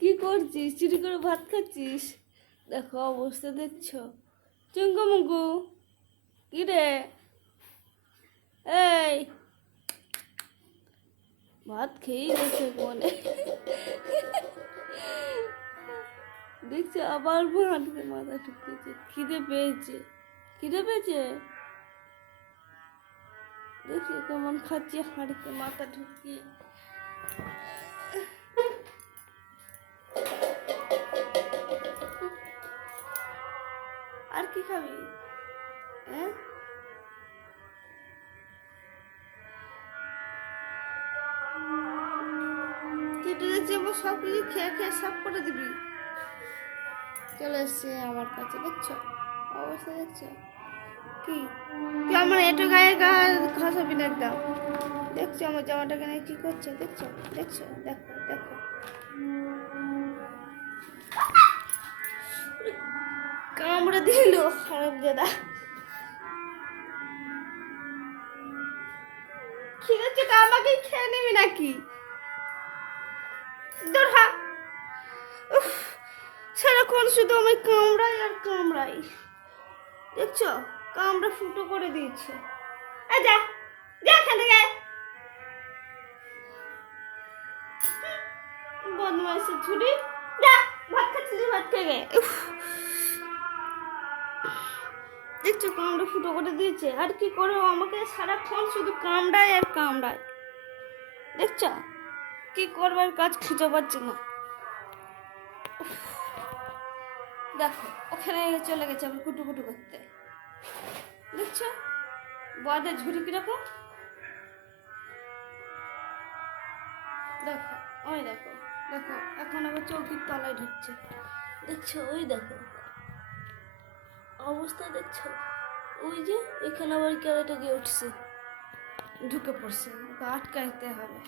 কি করছিস? চুরি করে ভাত খাচ্ছিস? দেখো অবস্থা দেখছো। চুঙ্গু মুঙ্গু কি রে? এই ভাত খেয়েই গেছে মনে। দেখছো আবার হাঁটতে মাথা ঢুকেছে। খিদে পেয়েছে, খিদে পেয়েছে। দেখছি কেমন খাচ্ছে হাঁড়িতে মাথা ঢুকিয়ে। আর কি খাবি? হ্যাঁ তুই তো দেখছি আমার সব কিছু খেয়ে খেয়ে সব করে দিবি। চলে এসছে আমার কাছে, দেখছো অবস্থা দেখছো কি? তুই আমার এটো গায়ে ঘষাবি না একদম। দেখছো আমার জামাটাকে নিয়ে কি করছো? দেখছো দেখছো দেখো দেখো কামড়ে দিল হারামজাদা। ঠিক আছে তা আমাকেই খেয়ে নিবি নাকি? দৌড়া। সারাক্ষণ শুধু আমি কামড়াই আর কামড়াই। দেখছো কামড়া ফুটো করে দিয়েছে। যা যা এখান থেকে, বদমাইশের ছুরি। যা ভাত খাচ্ছিস, ভাত খেয়ে। দেখছো কামড়া ফুটো করে দিয়েছে। আর কি করবো, আমাকে সারাক্ষণ শুধু কামড়ায় আর কামড়ায়। দেখছো কি করবার কাজ খুঁজে পাচ্ছি না। দেখো ওখানে চলে গেছে আবার কুটু কুটু করতে। দেখছো বাদে ঝুড়ি কিরকম। দেখো ওই দেখো দেখো এখন আবার চৌকির তলায় ঢুকছে। দেখছো ওই দেখো অবস্থা দেখছো। ওই যে এখানে আবার ক্যারেটে গিয়ে উঠছে, ঢুকে পড়ছে, ওকে আটকাইতে হবে।